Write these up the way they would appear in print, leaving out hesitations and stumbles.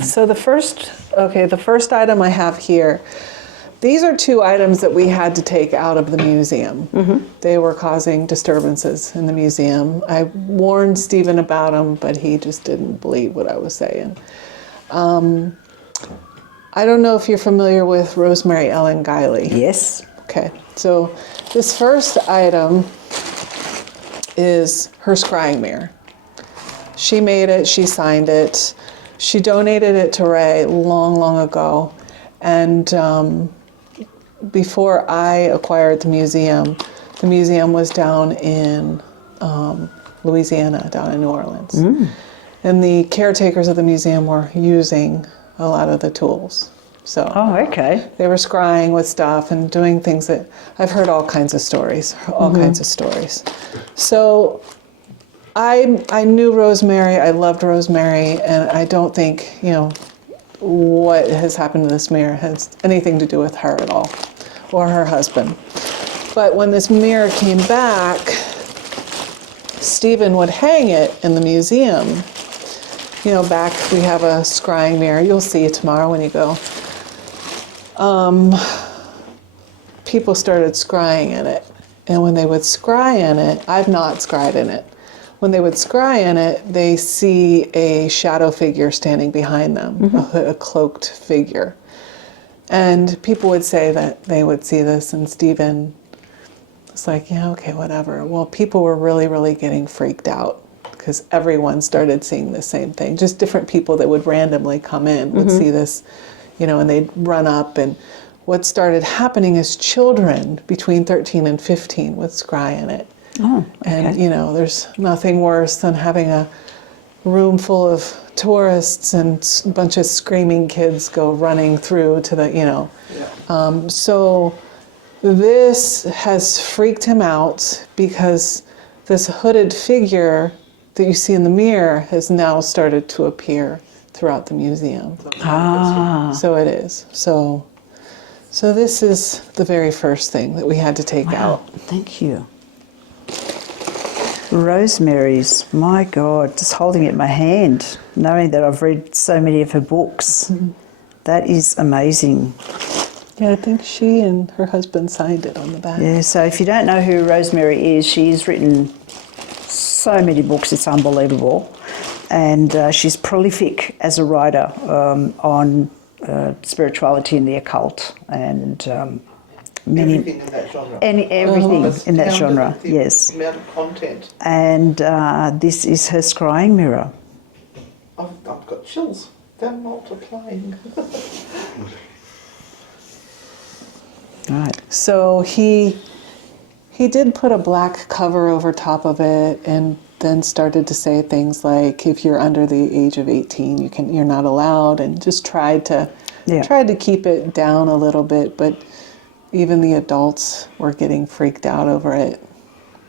So the first item I have here, these are two items that we had to take out of the museum. Mm-hmm. They were causing disturbances in the museum. I warned Stephen about them, but he just didn't believe what I was saying. I don't know if you're familiar with Rosemary Ellen Guiley. Yes. Okay, so this first item is her scrying mirror. She made it, she signed it. She donated it to Ray long, long ago. And before I acquired the museum was down in Louisiana, down in New Orleans. Mm. And the caretakers of the museum were using a lot of the tools. So okay. They were scrying with stuff and doing things that I've heard all kinds of stories. So I knew Rosemary, I loved Rosemary, and I don't think, what has happened to this mirror has anything to do with her at all, or her husband. But when this mirror came back, Stephen would hang it in the museum. Back we have a scrying mirror. You'll see it tomorrow when you go. People started scrying in it. And when they would scry in it, I've not scryed in it. When they would scry in it, they see a shadow figure standing behind them, mm-hmm. a cloaked figure. And people would say that they would see this, and Stephen was like, yeah, okay, whatever. Well, people were really, really getting freaked out because everyone started seeing the same thing. Just different people that would randomly come in would mm-hmm. see this, and they'd run up. And what started happening is children between 13 and 15 would scry in it. Oh, okay. And, there's nothing worse than having a room full of tourists and a bunch of screaming kids go running through to the, Yeah. So this has freaked him out because this hooded figure that you see in the mirror has now started to appear throughout the museum. Ah. So it is. So this is the very first thing that we had to take out. Thank you. Rosemary's, my God, just holding it in my hand, knowing that I've read so many of her books. Mm-hmm. That is amazing. Yeah, I think she and her husband signed it on the back. Yeah, so if you don't know who Rosemary is, she's written so many books, it's unbelievable. And she's prolific as a writer on spirituality and the occult and everything in that genre. Everything in that genre, yes. The amount of content. And this is her scrying mirror. I've got chills. They're multiplying. Right. So he did put a black cover over top of it, and then started to say things like, if you're under the age of 18, you're not allowed, and just tried to keep it down a little bit, but even the adults were getting freaked out over it.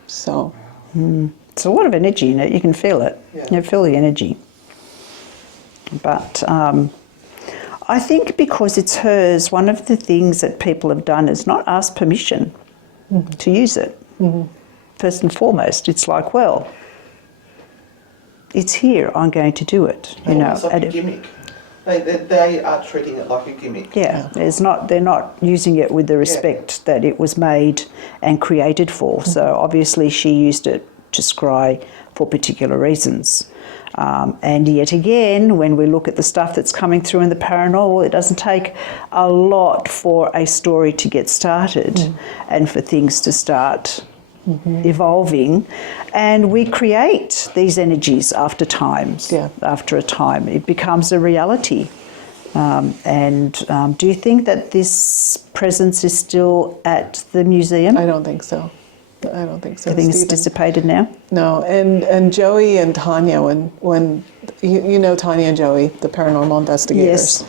So it's a lot of energy in it. You can feel it. Yeah. You feel the energy. But I think because it's hers, one of the things that people have done is not ask permission mm-hmm. to use it. Mm-hmm. First and foremost, it's like, well, it's here, I'm going to do it. It's like a gimmick. They are treating it like a gimmick. Yeah, they're not using it with the respect that it was made and created for. Mm-hmm. So obviously she used it to scry for particular reasons. And yet again, when we look at the stuff that's coming through in the paranormal, it doesn't take a lot for a story to get started and for things to start evolving. And we create these energies after a time. It becomes a reality. Do you think that this presence is still at the museum? I don't think so. I don't think so. I think it's dissipated now? No, and Joey and Tanya, when you know Tanya and Joey, the paranormal investigators,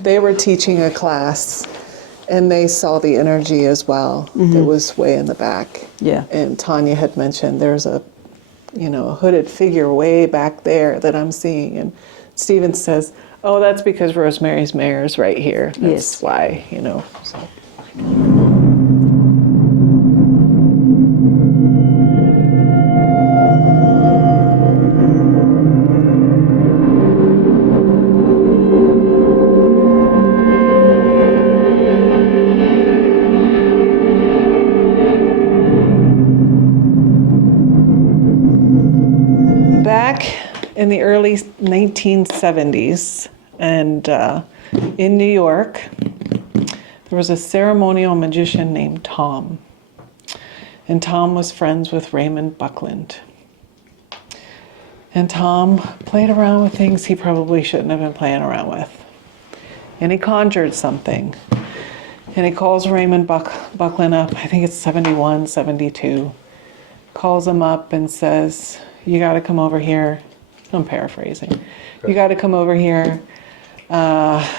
they were teaching a class and they saw the energy as well that was way in the back. Yeah. And Tanya had mentioned there's a a hooded figure way back there that I'm seeing. And Stephen says, oh, that's because Rosemary's mare's right here. That's Yes. why, so. Back in the early 1970s, and in New York, there was a ceremonial magician named Tom. And Tom was friends with Raymond Buckland. And Tom played around with things he probably shouldn't have been playing around with. And he conjured something. And he calls Raymond Buckland up, I think it's 71, 72, calls him up and says, you got to come over here. I'm paraphrasing. You got to come over here.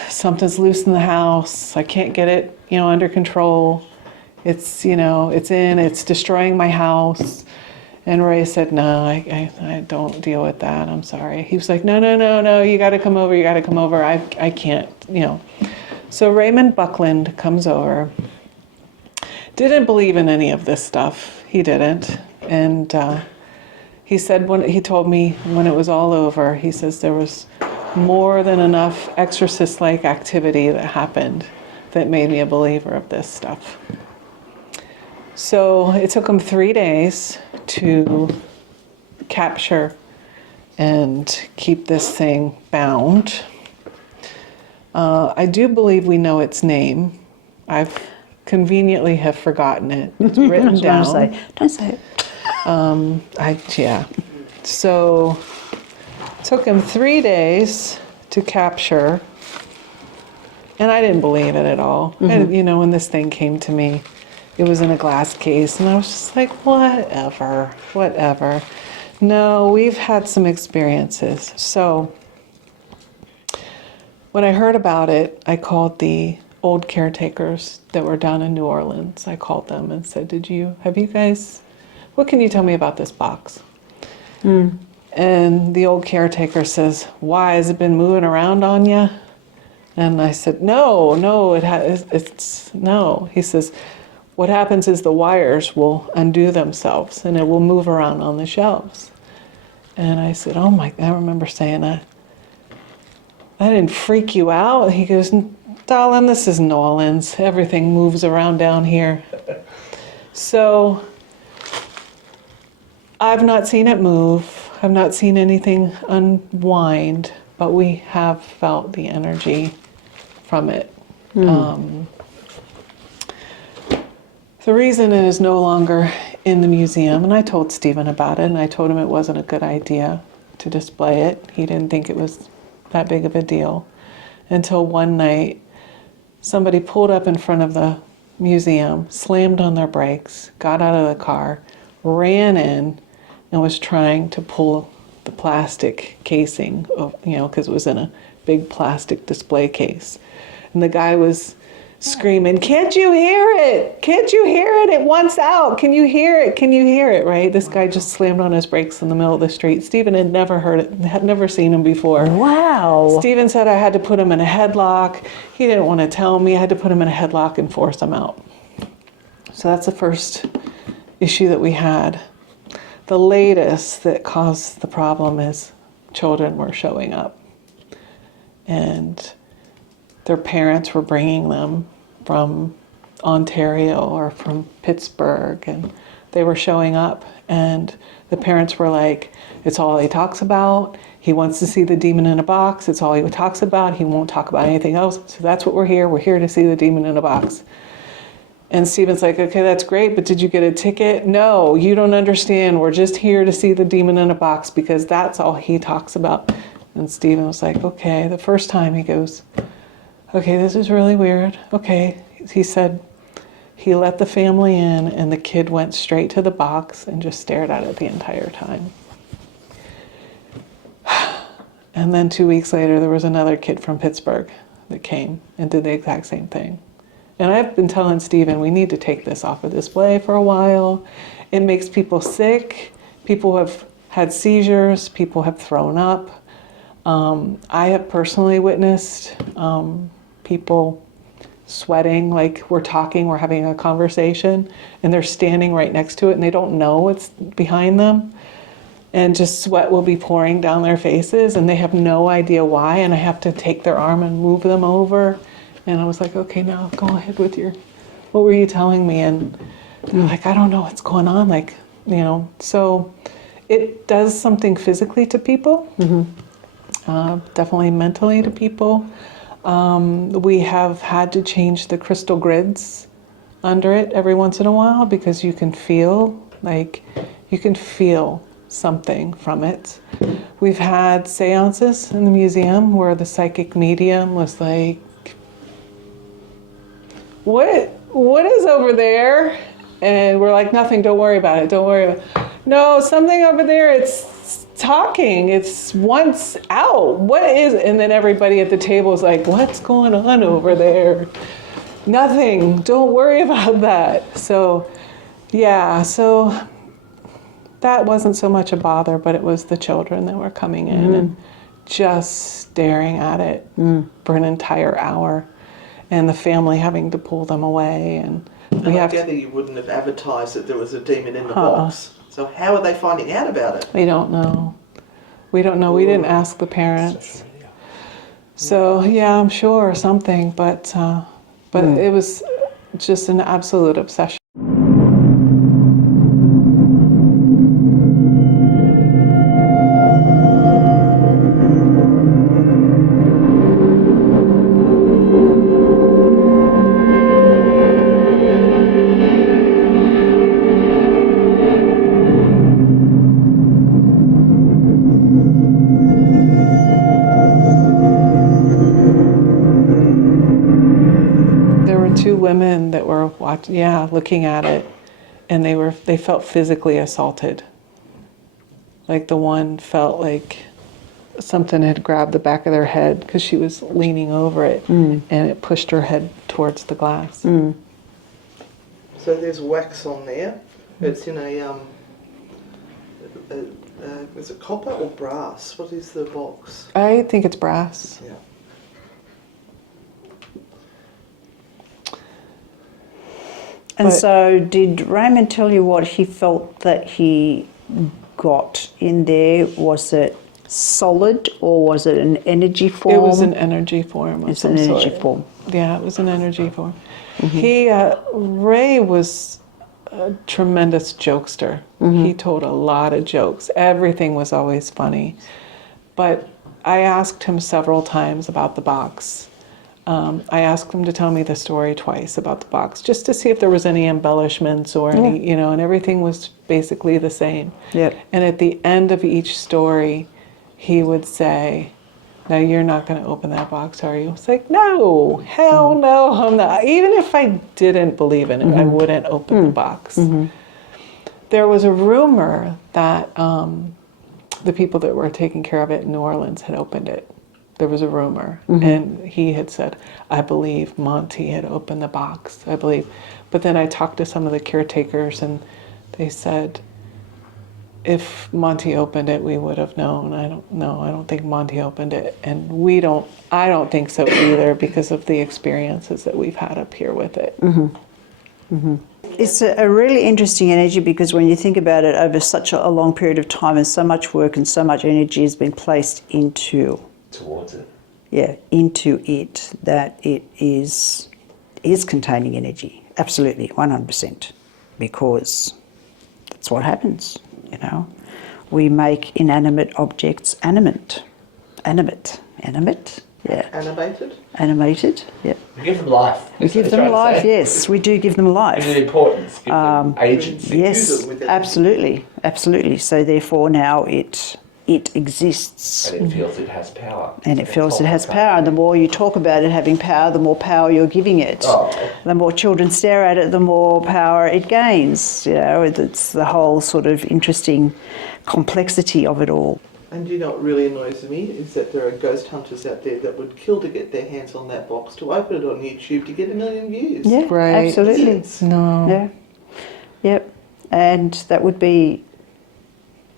Something's loose in the house. I can't get it, under control. It's destroying my house. And Ray said, no, I don't deal with that. I'm sorry. He was like, no, you got to come over. You got to come over. I can't, So Raymond Buckland comes over. Didn't believe in any of this stuff. He didn't. And he said, he told me when it was all over, he says there was more than enough exorcist-like activity that happened that made me a believer of this stuff. So it took him 3 days to capture and keep this thing bound. I do believe we know its name. I've conveniently have forgotten it. It's written down. Don't say it. So it took him 3 days to capture, and I didn't believe it at all. And, when this thing came to me, it was in a glass case, and I was just like, whatever. No, we've had some experiences. So when I heard about it, I called the old caretakers that were down in New Orleans. I called them and said, what can you tell me about this box? And the old caretaker says, why, has it been moving around on you? And I said, no, it's no. He says, what happens is the wires will undo themselves and it will move around on the shelves. And I said, I remember saying that. That didn't freak you out? He goes, darling, this is New Orleans. Everything moves around down here. So I've not seen it move. I've not seen anything unwind, but we have felt the energy from it. The reason it is no longer in the museum, and I told Stephen about it, and I told him it wasn't a good idea to display it. He didn't think it was that big of a deal. Until one night, somebody pulled up in front of the museum, slammed on their brakes, got out of the car, ran in, and was trying to pull the plastic casing, because it was in a big plastic display case. And the guy was screaming, can't you hear it? Can't you hear it? It wants out. Can you hear it? Can you hear it? Right? This guy just slammed on his brakes in the middle of the street. Stephen had never heard it, had never seen him before. Wow. Stephen said I had to put him in a headlock. He didn't want to tell me. I had to put him in a headlock and force him out. So that's the first issue that we had. The latest that caused the problem is children were showing up. And their parents were bringing them from Ontario or from Pittsburgh, and they were showing up, and the parents were like, it's all he talks about. He wants to see the demon in a box. It's all he talks about. He won't talk about anything else. So that's what we're here. We're here to see the demon in a box. And Stephen's like, okay, that's great, but did you get a ticket? No, you don't understand. We're just here to see the demon in a box because that's all he talks about. And Stephen was like, okay. The first time he goes, okay, this is really weird. Okay, he said he let the family in and the kid went straight to the box and just stared at it the entire time. And then 2 weeks later, there was another kid from Pittsburgh that came and did the exact same thing. And I've been telling Stephen, we need to take this off of display for a while. It makes people sick. People have had seizures, people have thrown up. I have personally witnessed people sweating, like we're talking, we're having a conversation, and they're standing right next to it and they don't know it's behind them. And just sweat will be pouring down their faces and they have no idea why. And I have to take their arm and move them over. And I was like, okay, now go ahead with what were you telling me? And they're like, I don't know what's going on. Like, so it does something physically to people, definitely mentally to people. We have had to change the crystal grids under it every once in a while because you can feel something from it. We've had seances in the museum where the psychic medium was like, what is over there? And we're like, nothing, don't worry about it, don't worry about it. No, something over there, it's talking, it's once out, what is it? And then everybody at the table is like, what's going on over there? Nothing, don't worry about that. So, yeah, so that wasn't so much a bother, but it was the children that were coming in and just staring at it for an entire hour, and the family having to pull them away. And I gather you wouldn't have advertised that there was a demon in the box. So how are they finding out about it? We don't know. We don't know. We didn't ask the parents. So yeah, I'm sure something, but it was just an absolute obsession. Two women that were looking at it, and they felt physically assaulted. Like the one felt like something had grabbed the back of their head because she was leaning over it, and it pushed her head towards the glass. So there's wax on there. It's in is it copper or brass? What is the box? I think it's brass. Yeah. And so did Raymond tell you what he felt that he got in there? Was it solid or was it an energy form? It was an energy form. It's an energy form. Yeah, it was an energy form. Ray was a tremendous jokester. He told a lot of jokes. Everything was always funny. But I asked him several times about the box. I asked him to tell me the story twice about the box, just to see if there was any embellishments or any, and everything was basically the same. Yep. And at the end of each story, he would say, "Now you're not going to open that box, are you?" It's like, no, hell no, I'm not. Even if I didn't believe in it, I wouldn't open the box. There was a rumor that the people that were taking care of it in New Orleans had opened it. There was a rumor, and he had said, I believe Monty had opened the box, I believe. But then I talked to some of the caretakers, and they said, if Monty opened it, we would have known. I don't know. I don't think Monty opened it. And I don't think so either, because of the experiences that we've had up here with it. It's a really interesting energy, because when you think about it, over such a long period of time and so much work and so much energy has been placed into it, that it is containing energy. Absolutely, 100%, because that's what happens, We make inanimate objects animate, yeah. Animated, yeah. We give them life. We give them life, yes, we do give them life. Give them importance, give them agency. Yes, absolutely. So therefore now it exists. And it feels it has power. And it feels it has power. And the more you talk about it having power, the more power you're giving it. Oh. The more children stare at it, the more power it gains. It's the whole sort of interesting complexity of it all. And you know what really annoys me is that there are ghost hunters out there that would kill to get their hands on that box, to open it on YouTube to get 1 million views. Yeah, Right. absolutely. Yes. No. Yeah, yep. And that would be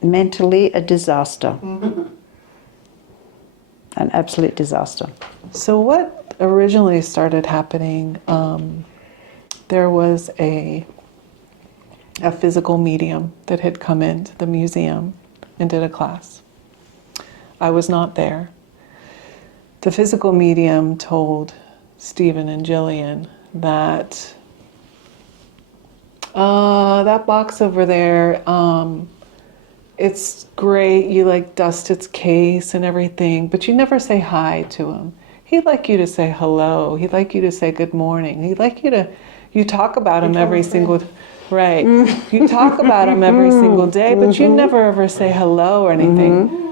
mentally a disaster. An absolute disaster. So what originally started happening, there was a physical medium that had come into the museum and did a class. I was not there. The physical medium told Stephen and Jillian that that box over there, it's great, you like dust its case and everything, but you never say hi to him. He'd like you to say hello. He'd like you to say good morning. He'd like you to, you talk about him every single, right. You talk about him every single day, but you never ever say hello or anything.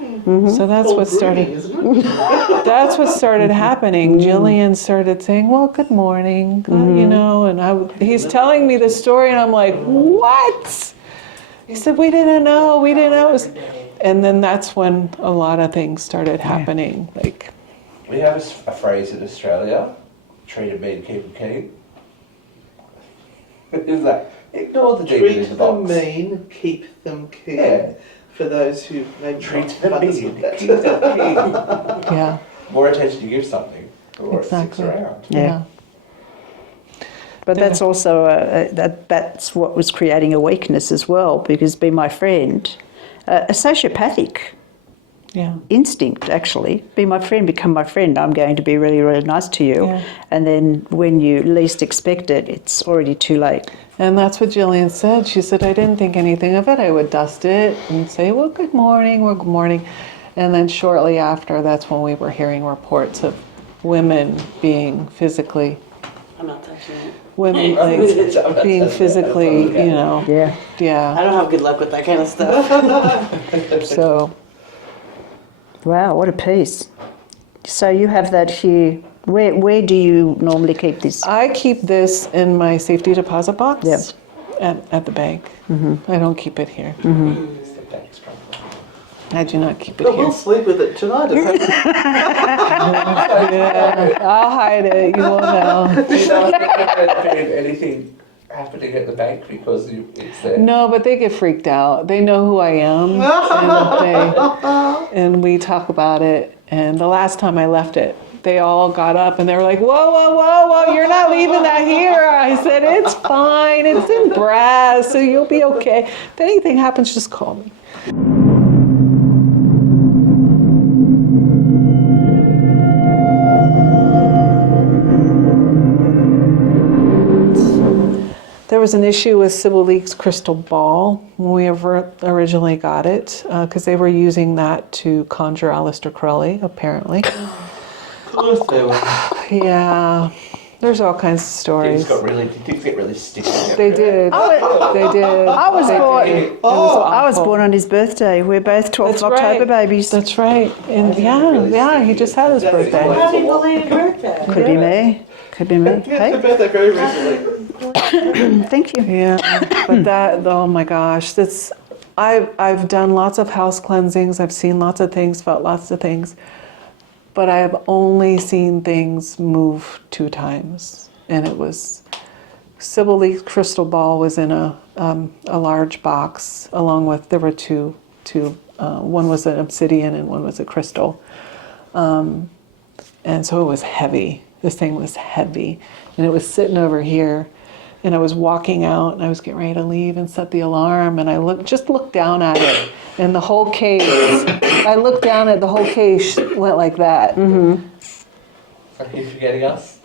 So that's what started, that's what started happening. Jillian started saying, well, good morning, you know, and he's telling me the story and I'm like, what? He said, we didn't know. And then that's when a lot of things started happening. Like, We have a phrase in Australia, treat a mean, keep them keen. Is that, ignore the demon in the Treat box. them mean, keep them keen. Yeah. For those who maybe Treat not them understood mean, that. keep them keen. yeah, More attention you give something, the more Exactly. it sticks around. Yeah. But that's also that's what was creating a weakness as well, because be my friend, a sociopathic yeah. instinct actually, be my friend, become my friend. I'm going to be really, really nice to you, Yeah. and then when you least expect it, it's already too late. And that's what Jillian said. She said, I didn't think anything of it. I would dust it and say, well, good morning, or good morning. And then shortly after, that's when we were hearing reports of women being physically, I'm not touching it. women like being physically, you know, Yeah. I yeah. don't have good luck with that kind of stuff. So, Wow, what a piece. So you have that here. Where do you normally keep this? I keep this in my safety deposit box Yep. at the bank. I don't keep it here. It's the bank's problem. I do not keep it But here. we'll sleep with it tonight. Yeah, I'll hide it. You won't know. Do you know if anything happening at the bank because it's there? No, but they get freaked out. They know who I am, and we talk about it. And the last time I left it, they all got up and they were like, whoa, whoa, whoa, whoa, you're not leaving that here. I said, it's fine. It's in brass, so you'll be okay. If anything happens, just call me. There was an issue with Sybil Leeks' crystal ball when we originally got it, because they were using that to conjure Aleister Crowley, apparently. Of course they were. Yeah, there's all kinds of stories. Things get really sticky. They did. They did. I was They born. did. It I was awful. born on his birthday. We're both 12th That's October right. babies. That's right. And yeah, he just had his birthday. Happy belated birthday. Could be me. Could be me. Yeah, Hey, it's birthday very recently. thank you. Yeah, but that, oh my gosh, that's, I've done lots of house cleansings, I've seen lots of things, felt lots of things, but I have only seen things move 2 times. And it was, Sybil Leeks' crystal ball was in a large box, along with, there were two, one was an obsidian and one was a crystal. And so it was heavy. This thing was heavy. And it was sitting over here. And I was walking out and I was getting ready to leave and set the alarm. And I just looked down at it. And the whole case, I looked down at the whole case, went like that. Are you forgetting us?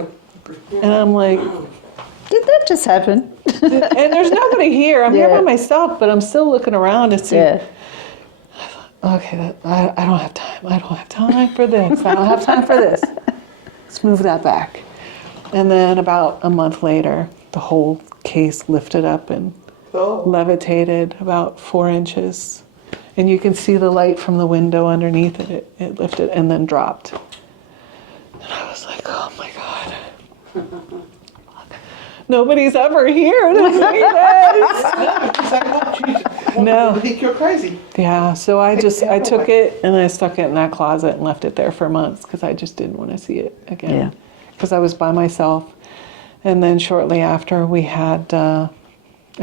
And I'm like, Did that just happen? and there's nobody here. I'm here Yeah. by myself, but I'm still looking around to see. Yeah. Okay, I don't have time. I don't have time for this. I don't have time for this. Let's move that back. And then about a month later, the whole case lifted up and Oh. levitated about 4 inches. And you can see the light from the window underneath it. It lifted and then dropped. And I was like, oh my God. Nobody's ever here to see this. No. I think you're crazy. Yeah, so I took it and I stuck it in that closet and left it there for months because I just didn't want to see it Yeah. again. Because I was by myself. And then shortly after, we had I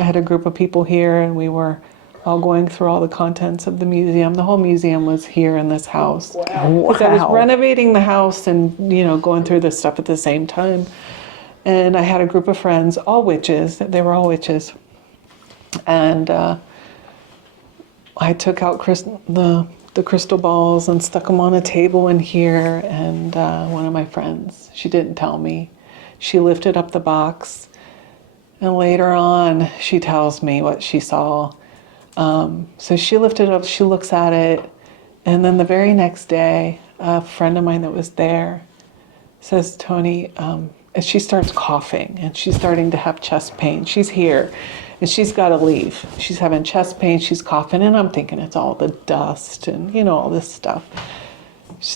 had a group of people here and we were while going through all the contents of the museum. The whole museum was here in this house. Because I was Wow. renovating the house and, going through this stuff at the same time. And I had a group of friends, all witches. They were all witches. And I took out the crystal balls and stuck them on a table in here. And one of my friends, she didn't tell me. She lifted up the box. And later on, she tells me what she saw. So she lifted it up, she looks at it. And then the very next day, a friend of mine that was there says, Toni, and she starts coughing and she's starting to have chest pain. She's here and she's got to leave. She's having chest pain, she's coughing, and I'm thinking it's all the dust and, all this stuff.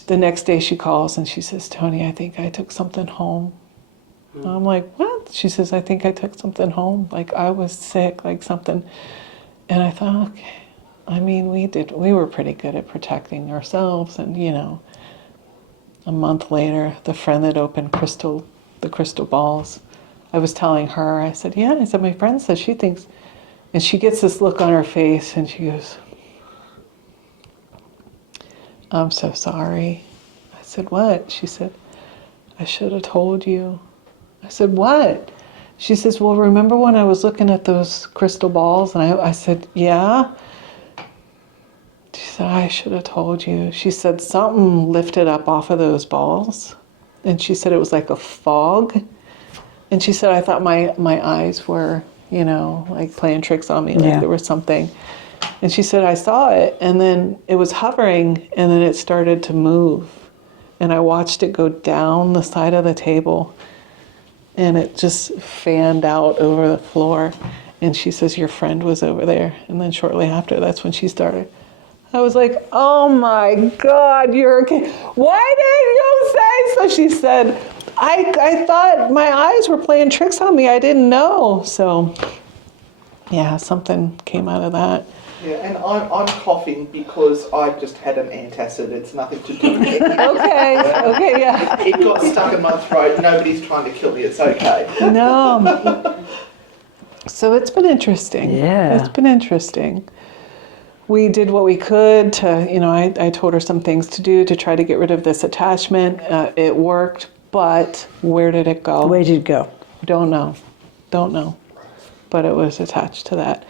The next day she calls and she says, Toni, I think I took something home. I'm like, what? She says, I think I took something home. Like I was sick, like something. And I thought, okay. I mean, we were pretty good at protecting ourselves. And, a month later, the friend that opened the crystal balls, I was telling her, I said, my friend says she thinks, and she gets this look on her face and she goes, I'm so sorry. I said, what? She said, I should have told you. I said, what? She says, well, remember when I was looking at those crystal balls? And I said, yeah. She said, I should have told you. She said, something lifted up off of those balls. And she said it was like a fog. And she said, I thought my eyes were, like playing tricks on me, like there was something. And she said, I saw it, and then it was hovering, and then it started to move. And I watched it go down the side of the table, and it just fanned out over the floor. And she says, your friend was over there. And then shortly after, that's when she started. I was like, oh my God, you're okay. Why didn't you say so? She said, I thought my eyes were playing tricks on me. I didn't know. So, yeah, something came out of that. Yeah, and I'm coughing because I just had an antacid. It's nothing to do with it. Okay, yeah. It got stuck in my throat. Nobody's trying to kill me. It's okay. No. So it's been interesting. Yeah. It's been interesting. We did what we could to, I told her some things to do to try to get rid of this attachment. It worked, but where did it go? Where did it go? Don't know. But it was attached to that.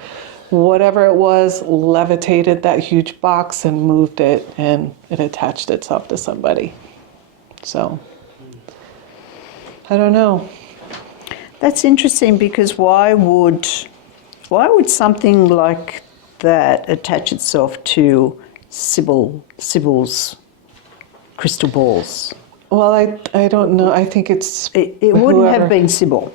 Whatever it was levitated that huge box and moved it, and it attached itself to somebody. So, I don't know. That's interesting, because why would something like that attach itself to Sybil's crystal balls? Well, I don't know. I think it's It wouldn't whoever. have been Sybil.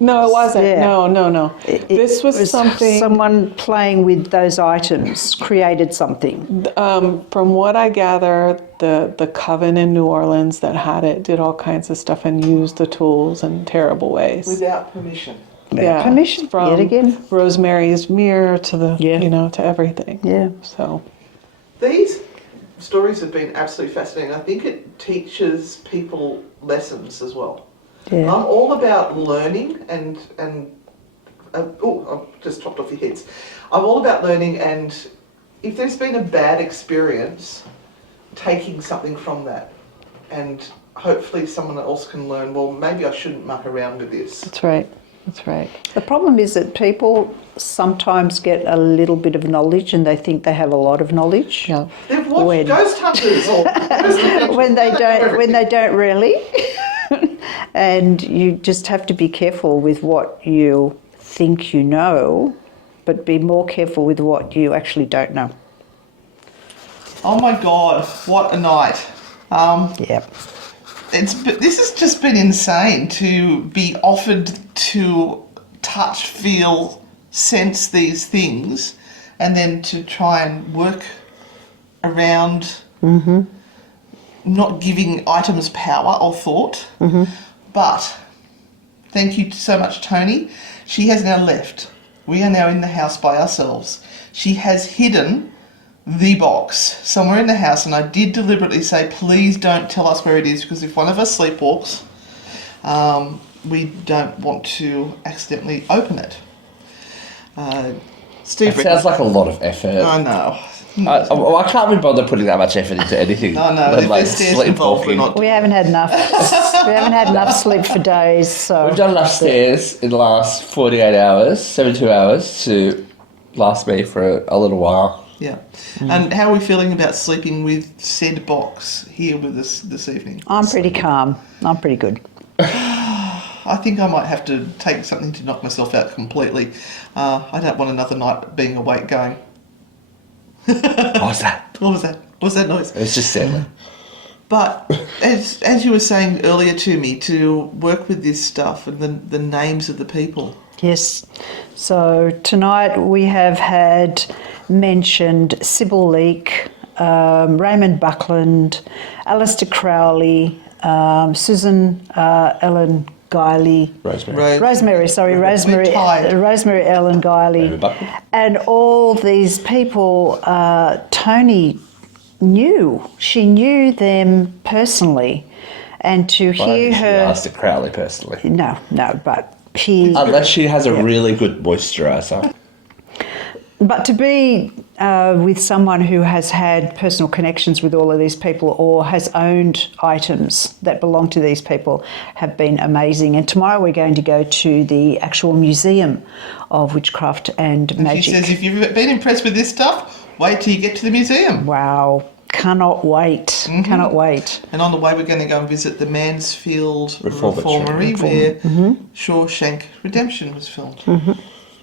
No, it wasn't. Yeah. No. This was something. Someone playing with those items created something. From what I gather, the coven in New Orleans that had it did all kinds of stuff and used the tools in terrible ways. Without permission. Without permission, from yet again. Rosemary's mirror to the, Yeah. to everything. Yeah. So, These stories have been absolutely fascinating. I think it teaches people lessons as well. Yeah. I'm all about learning and I've just chopped off your heads. I'm all about learning, and if there's been a bad experience, taking something from that, and hopefully someone else can learn, well, maybe I shouldn't muck around with this. that's right. The problem is that people sometimes get a little bit of knowledge and they think they have a lot of knowledge. Yeah. They've watched When- Ghost Hunters or when they don't really. And you just have to be careful with what you think you know, but be more careful with what you actually don't know. Oh my God, what a night. Yep. This has just been insane to be offered to touch, feel, sense these things, and then to try and work around not giving items power or thought. But thank you so much, Toni. She has now left. We are now in the house by ourselves. She has hidden the box somewhere in the house, and I did deliberately say, please don't tell us where it is, because if one of us sleepwalks, we don't want to accidentally open it. Steve, It sounds like a lot of effort. I know. I can't be bothered putting that much effort into anything. I know. let If alone there's stairs involved, we're sleepwalking. not. We haven't had enough. We haven't had enough sleep for days. So We've done enough stairs in the last 48 hours, 72 hours to last me for a little while. Yeah. And how are we feeling about sleeping with said box here with us this evening? I'm pretty calm. I'm pretty good. I think I might have to take something to knock myself out completely. I don't want another night being awake going, What was that? what was that? What was that noise? It was just settling. But as you were saying earlier to me, to work with this stuff and the names of the people. Yes. So tonight we have had mentioned Sybil Leeks, Raymond Buckland, Alistair Crowley, Susan Ellen Guiley, Rosemary Ellen Guiley, and all these people. Toni knew. She knew them personally, and to hear her. Alistair Crowley personally. No, but he. Unless she has a really good moisturiser. But to be with someone who has had personal connections with all of these people or has owned items that belong to these people have been amazing. And tomorrow we're going to go to the actual museum of witchcraft and magic. She says, if you've been impressed with this stuff, wait till you get to the museum. Wow. Cannot wait. Cannot wait. And on the way, we're going to go and visit the Mansfield Reformatory. Reformatory, where Shawshank Redemption was filmed.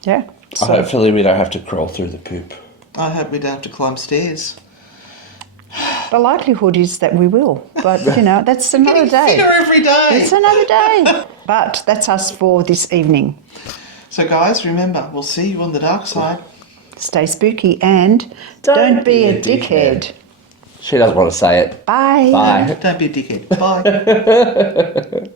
Yeah. So, Hopefully we don't have to crawl through the poop. I hope we don't have to climb stairs. the likelihood is that we will. But, that's another day. Fitter every day. It's another day. But that's us for this evening. So, guys, remember, we'll see you on the dark side. Stay spooky and don't be a dickhead. She doesn't want to say it. Bye. Bye. Don't be a dickhead. Bye.